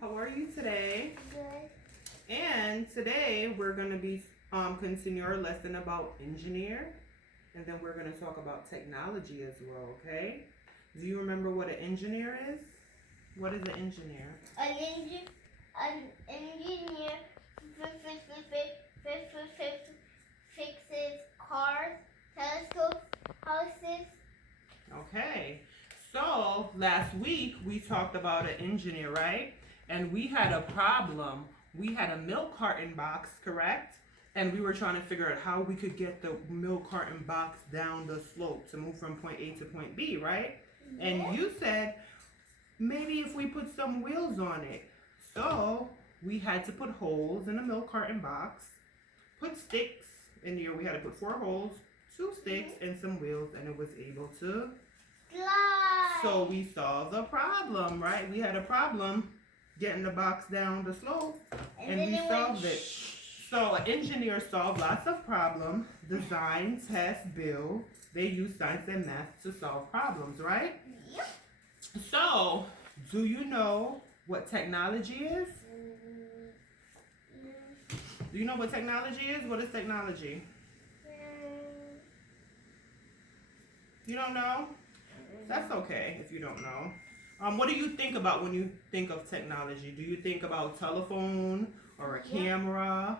How are you today? Good. And today we're going to be continue our lesson about engineer, and then we're going to talk about technology as well, okay? Do you remember what an engineer is? What is an engineer? An engineer fixes cars, telescopes, houses. Okay. So last week we talked about an engineer, right? And we had a problem. We had a milk carton box, correct? And we were trying to figure out how we could get the milk carton box down the slope to move from point A to point B, right? Yeah. And you said maybe if we put some wheels on it. So we had to put holes in the milk carton box, put sticks in there. We had to put 4 holes, 2 sticks, and some wheels, and it was able to slide. So we solved the problem, right? We had a problem getting the box down the slope, and we solved it. So an engineer solved lots of problems, design, test, build. They use science and math to solve problems, right? Yep. So, do you know what technology is? Do you know what technology is? What is technology? You don't know? That's okay if you don't know. What do you think about when you think of technology? Do you think about telephone or a camera?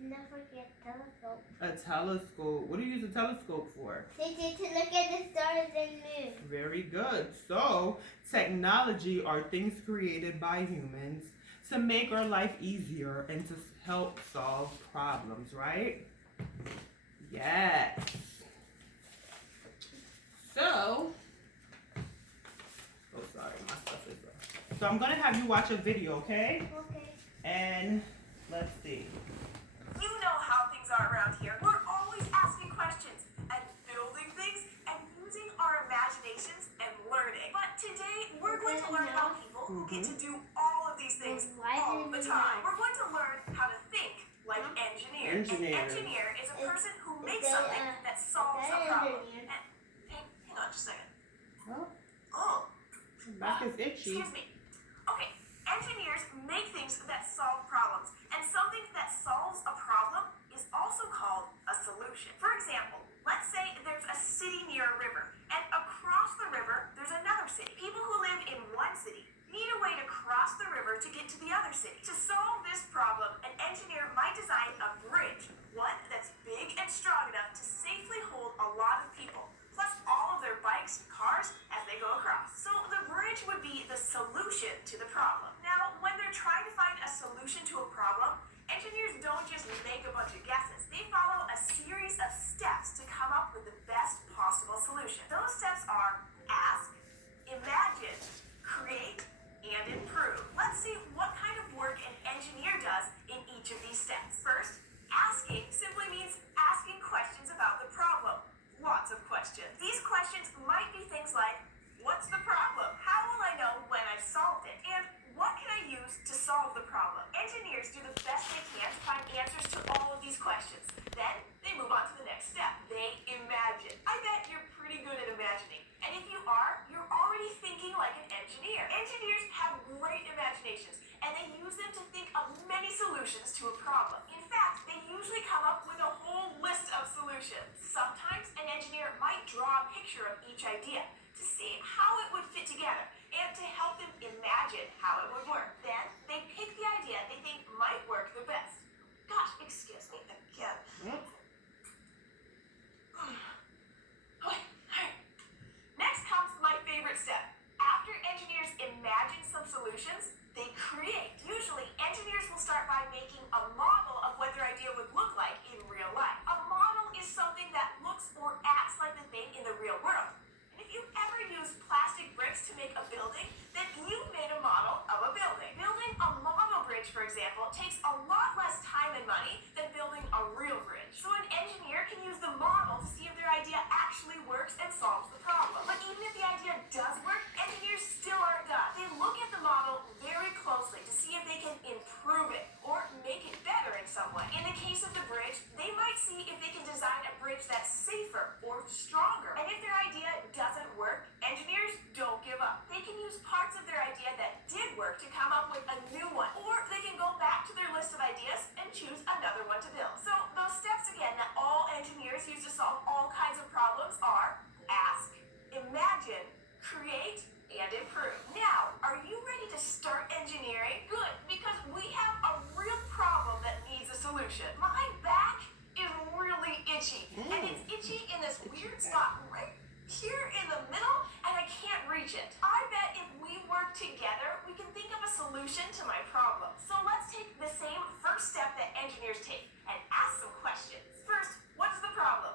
Never forget telescope. A telescope. What do you use a telescope for? To look at the stars and moon. Very good. So, technology are things created by humans to make our life easier and to help solve problems, right? Yes. So, sorry, my stuff is up. So I'm gonna have you watch a video, okay? Okay. And let's see. You know how things are around here. We're always asking questions and building things and using our imaginations and learning. But today we're going to learn about people who get to do all of these things all the time. We're going to learn how to think like engineers. An engineer is a person who makes something that solves a problem. And, hang on just a second. Oh. Back is itchy. Excuse me. Okay, engineers make things that solve problems, and something that solves a problem is also called a solution. For example, let's say there's a city near a river, and across the river there's another city. People who live in one city need a way to cross the river to get to the other city. To solve this problem, an engineer might design a bridge, one that's big and strong enough to safely hold a lot of people, plus all of their bikes and cars as they go across. So the bridge would be the solution to the problem. Now, when they're trying to find a solution to a problem, engineers don't just make a bunch of guesses. They follow a series of steps to come up with the best possible solution. Those steps are ask, imagine, create, and improve. Let's see what kind of work an engineer does in each of these steps. First, asking simply means asking questions about the problem. Lots of questions. These questions might be things like, what's the problem? How will I know when I've solved it? And what can I use to solve the problem? Engineers do the best they can to find answers to all of these questions. Then they move on to the next step. They imagine. I bet you're pretty good at imagining. And if you are, you're already thinking like an engineer. Engineers have great imaginations, and they use them to think of many solutions to a problem. In fact, they usually come up with a whole list of solutions. Sometimes an engineer might draw a picture of each idea to see how it would fit together and to help them imagine how it would work. Then they pick the idea they think might work the best. Gosh, excuse me again. Next comes my favorite step. After engineers imagine some solutions, they create. Usually, engineers will start by making a model of what their idea would look like in real life. A model is something that looks or acts like the thing in the real world. And if you've ever used plastic bricks to make a building, then you've made a model of a building. Building a model bridge, for example, takes a lot less time and money than building a real bridge. So an engineer can use the model to see if their idea actually works and solves the problem. But even if the idea does work, engineers still aren't done. They look at the model very closely to see if they can improve it or make it better in some way. In the case of the bridge, they might see if they can design a bridge that's safer or stronger. And if their idea doesn't work, engineers don't give up. They can use parts parts of their idea that did work to come up with a new one. Or they can go back to their list of ideas and choose another one to build. So those steps again that all engineers use to solve all kinds of problems are ask, imagine, create, and improve. Now, are you ready to start engineering? Good, because we have a real problem that needs a solution. My back is really itchy, and it's itchy in this weird spot right here in the middle, and I can't reach it. I bet if we work together, we can think of a solution to my problem. So let's take the same first step that engineers take and ask some questions. First, what's the problem?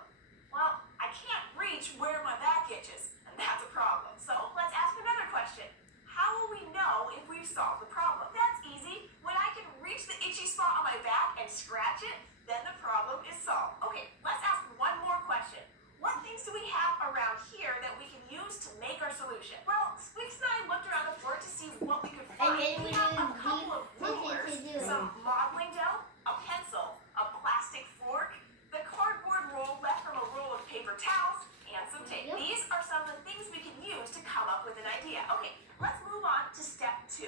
Well, I can't reach where my back itches, and that's a problem. So let's ask another question. How will we know if we've solved the problem? That's easy. When I can reach the itchy spot on my back and scratch it, then the problem is solved. Okay, let's ask one more question. What things do we have around here that we can use to make our solution? Well, Squeaks and I looked around the floor to see what we could find. then We we have a use couple of these rulers, to do. some modeling dough, a pencil, a plastic fork, the cardboard roll left from a roll of paper towels, and some tape. Yep. These are some of the things we can use to come up with an idea. Okay, let's move on to step 2.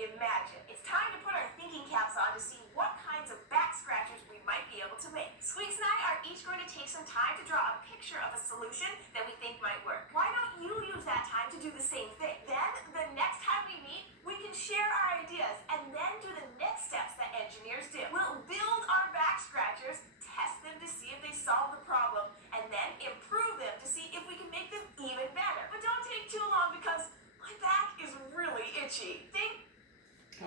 Imagine. It's time to put our thinking caps on to see what kinds of back scratchers we might be able to make. Squeaks and I are each going to take some time to draw a picture of a solution that we think might work. Why don't you use that time to do the same thing? Then, the next time we meet, we can share our ideas and then do the next steps that engineers do. We'll build our back scratchers, test them to see if they solve the problem, and then improve them to see if we can make them even better. But don't take too long because my back is really itchy. Think.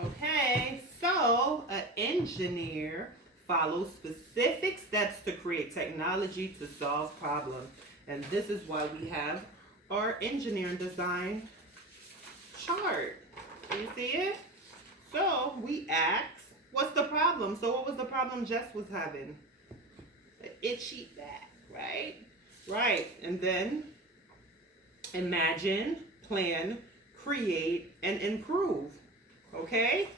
Okay, so an engineer follows specific steps to create technology to solve problems. And this is why we have our engineering design chart. Do you see it? So we ask, what's the problem? So what was the problem Jess was having? An itchy back, right? Right, and then imagine, plan, create, and improve. Okay?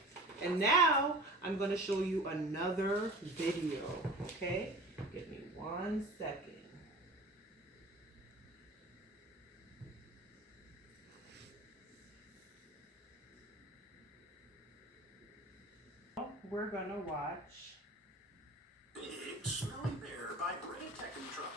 And now I'm going to show you another video. Okay? Give me 1 second. We're going to watch Big Smelly Bear by Brady Tech and Truck.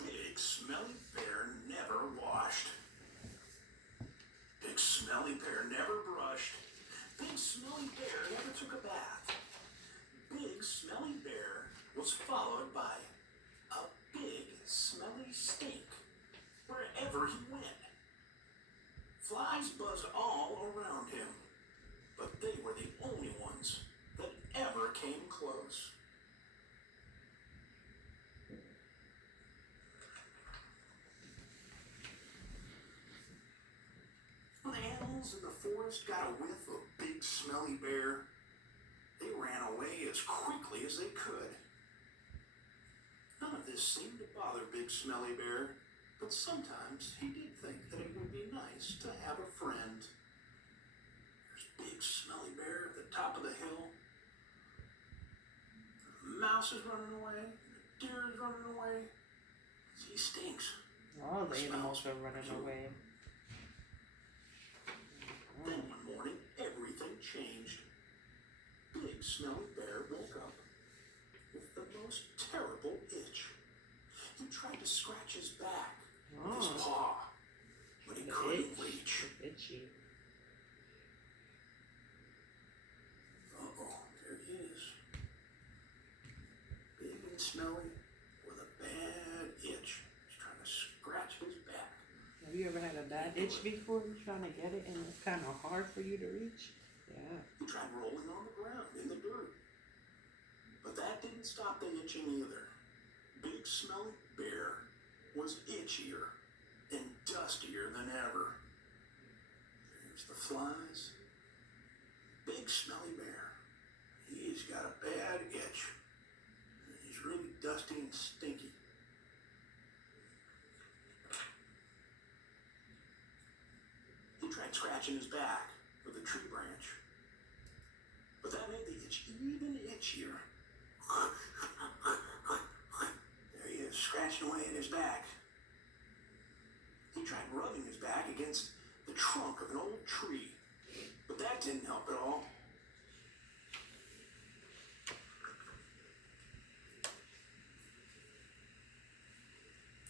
Big Smelly Bear never washed. Big Smelly Bear never brushed. Big Smelly Bear never took a bath. Big Smelly Bear was followed by a big smelly stink wherever he went. Flies buzzed all around him, but they were the only ones that ever came close. When the animals in the forest got a whiff of Big Smelly Bear, they ran away as quickly as they could. None of this seemed to bother Big Smelly Bear, but sometimes he did think that it would be nice to have a friend. There's Big Smelly Bear at the top of the hill. The mouse is running away. The deer is running away. He stinks. all the animals are running away. Then one morning, everything changed. Big Smelly Bear woke up with the most terrible itch. He tried to scratch his back with his paw, but he couldn't reach. Itchy. Uh-oh, there he is. Big and smelly with a bad itch. He's trying to scratch his back. Have you ever had a bad itch before? You're trying to get it and it's kind of hard for you to reach? Yeah. He tried rolling on the ground in the dirt. But that didn't stop the itching either. Big Smelly Bear was itchier and dustier than ever. There's the flies. Big Smelly Bear. He's got a bad itch. He's really dusty and stinky. He tried scratching his back with a tree branch. But that made the itch even itchier. scratching away at his back. He tried rubbing his back against the trunk of an old tree, but that didn't help at all.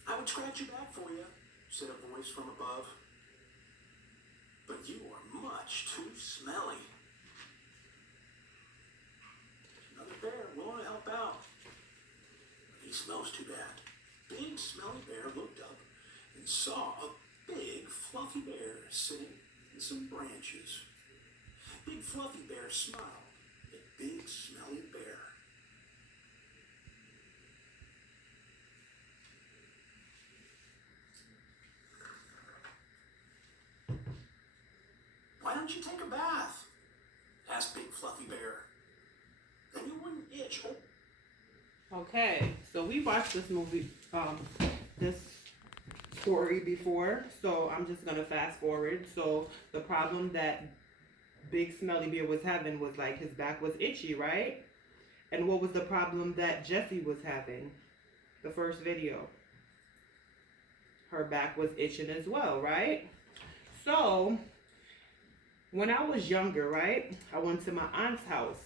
I would scratch your back for you, said a voice from above. But you are much too smelly. Another bear willing to help out. He smells too bad. Big Smelly Bear looked up and saw a big Fluffy Bear sitting in some branches. Big Fluffy Bear smiled at Big Smelly Bear. Why don't you take a bath? Asked Big Fluffy Bear. Then you wouldn't itch. Okay, so we watched this movie, this story before, so I'm just gonna fast forward. So the problem that Big Smelly Bear was having was like his back was itchy, right? And what was the problem that Jessie was having? The first video. Her back was itching as well, right? So when I was younger, right, I went to my aunt's house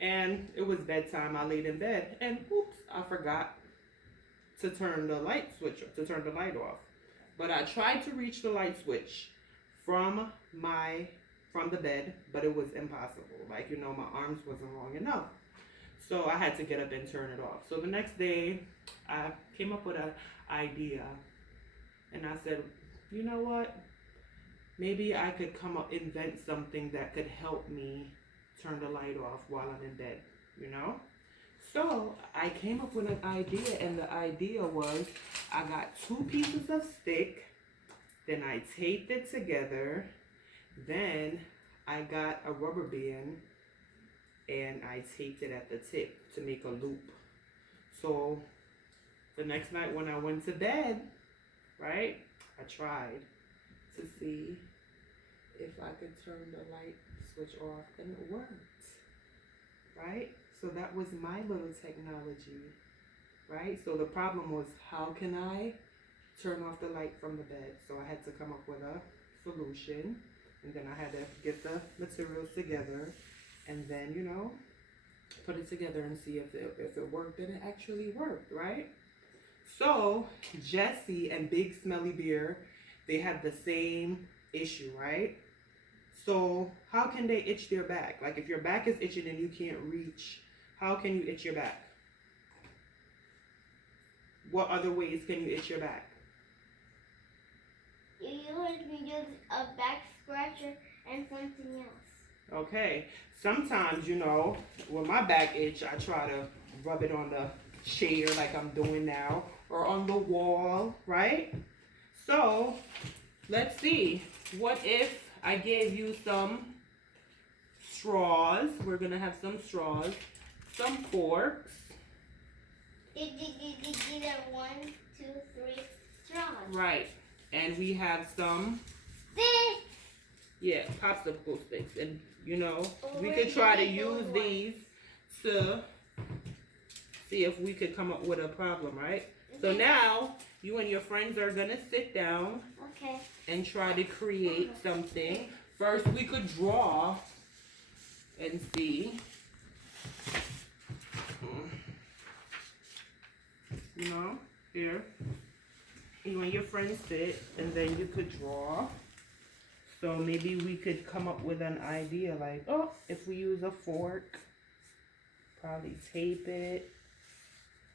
and it was bedtime. I laid in bed and oops, I forgot to turn the light switch, to turn the light off. But I tried to reach the light switch from the bed, but it was impossible. Like, you know, my arms wasn't long enough. So I had to get up and turn it off. So the next day, I came up with an idea. And I said, you know what? Maybe I could invent something that could help me turn the light off while I'm in bed, you know? So I came up with an idea, and the idea was I got 2 pieces of stick, then I taped it together, then I got a rubber band and I taped it at the tip to make a loop. So the next night when I went to bed, right, I tried to see if I could turn the light switch off, and it worked, right? So that was my little technology, right? So the problem was, how can I turn off the light from the bed? So I had to come up with a solution, and then I had to get the materials together, and then, you know, put it together and see if it worked, and it actually worked, right? So Jessie and Big Smelly Bear, they had the same issue, right? So how can they itch their back? Like if your back is itching and you can't reach, how can you itch your back? What other ways can you itch your back? You usually use a back scratcher and something else. Okay, sometimes, you know, when my back itch, I try to rub it on the chair like I'm doing now, or on the wall, right? So let's see, what if I gave you some straws? We're gonna have some straws, some forks. These are 1, 2, 3 straws. Right, and we have some, Sticks. yeah, popsicle sticks, and you know, we Where could try to did they go use one? these to see if we could come up with a problem, right? So now, you and your friends are gonna sit down Okay. and try to create something. First, we could draw and see. You know, here. You and your friends sit, and then you could draw. So maybe we could come up with an idea like, oh, if we use a fork, probably tape it,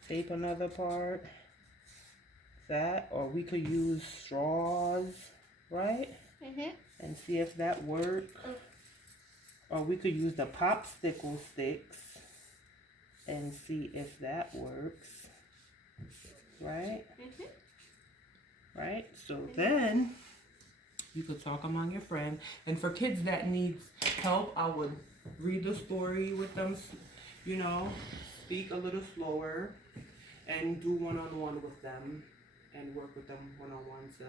tape another part, that, or we could use straws, right? And see if that works. Or we could use the popsicle sticks and see if that works, right? Right? So then you could talk among your friends. And for kids that needs help, I would read the story with them, you know, speak a little slower, and do one-on-one with them, and work with them one-on-one to,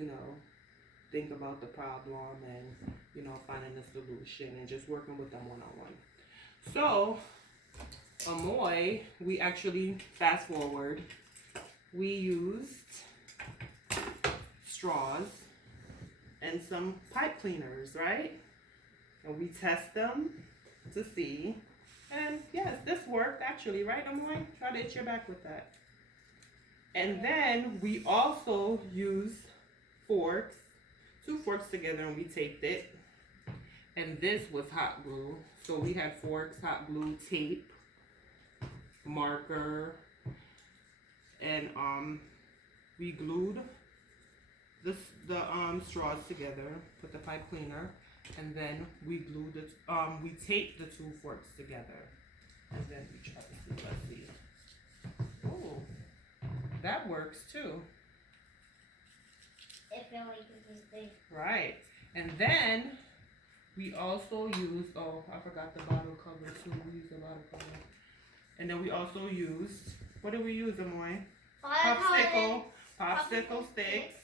you know, think about the problem and, you know, finding a solution and just working with them one-on-one. So, Amoy, we actually fast forward. we used straws and some pipe cleaners, right? And we test them to see. And yes, this worked actually, right, Amoy? Try to itch your back with that. And then we also used forks, 2 forks together, and we taped it. And this was hot glue. So we had forks, hot glue, tape, marker, and we glued the straws together, put the pipe cleaner, and then we glued it. We taped the 2 forks together, and then we try to see. Let's see. Oh, that works too. If you like this thing. Right, and then we also used. Oh, I forgot the bottle cover too. We used a bottle cover, and then we also used. What did we use, Amoy? Popsicle sticks,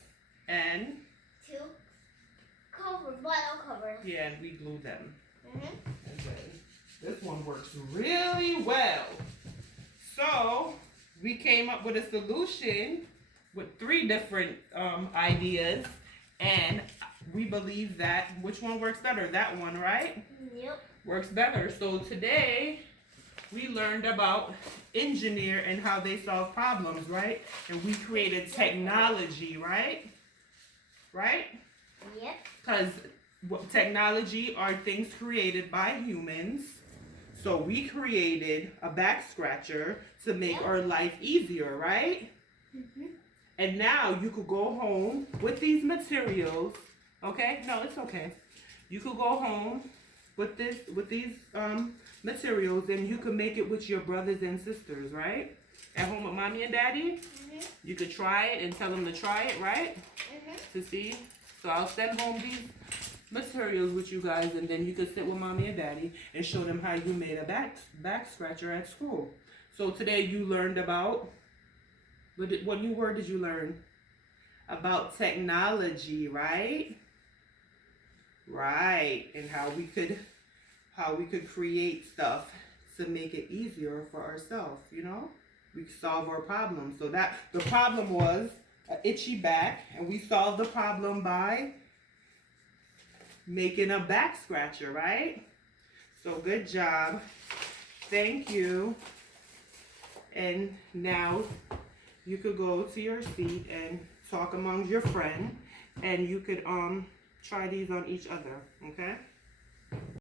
and 2 bottle covers. yeah, and we glued them. Mm-hmm. And then this one works really well. So we came up with a solution with 3 different ideas, and we believe that which one works better? That one, right? Yep. Works better. So today we learned about engineer and how they solve problems, right? And we created technology, right? Right? Yep. Because technology are things created by humans. So we created a back scratcher to make our life easier, right? Mm-hmm. And now you could go home with these materials. Okay? No, it's okay. You could go home with these materials, and you could make it with your brothers and sisters, right? At home with mommy and daddy. Mm-hmm. You could try it and tell them to try it, right? Mm-hmm. To see. So I'll send home these materials with you guys, and then you could sit with mommy and daddy and show them how you made a back scratcher at school. So today you learned about, what new word did you learn? About technology, right? Right, and how we could create stuff to make it easier for ourselves, you know? We could solve our problems. So that the problem was an itchy back, and we solved the problem by making a back scratcher, right? So good job. Thank you. And now you could go to your seat and talk among your friends, and you could try these on each other, okay?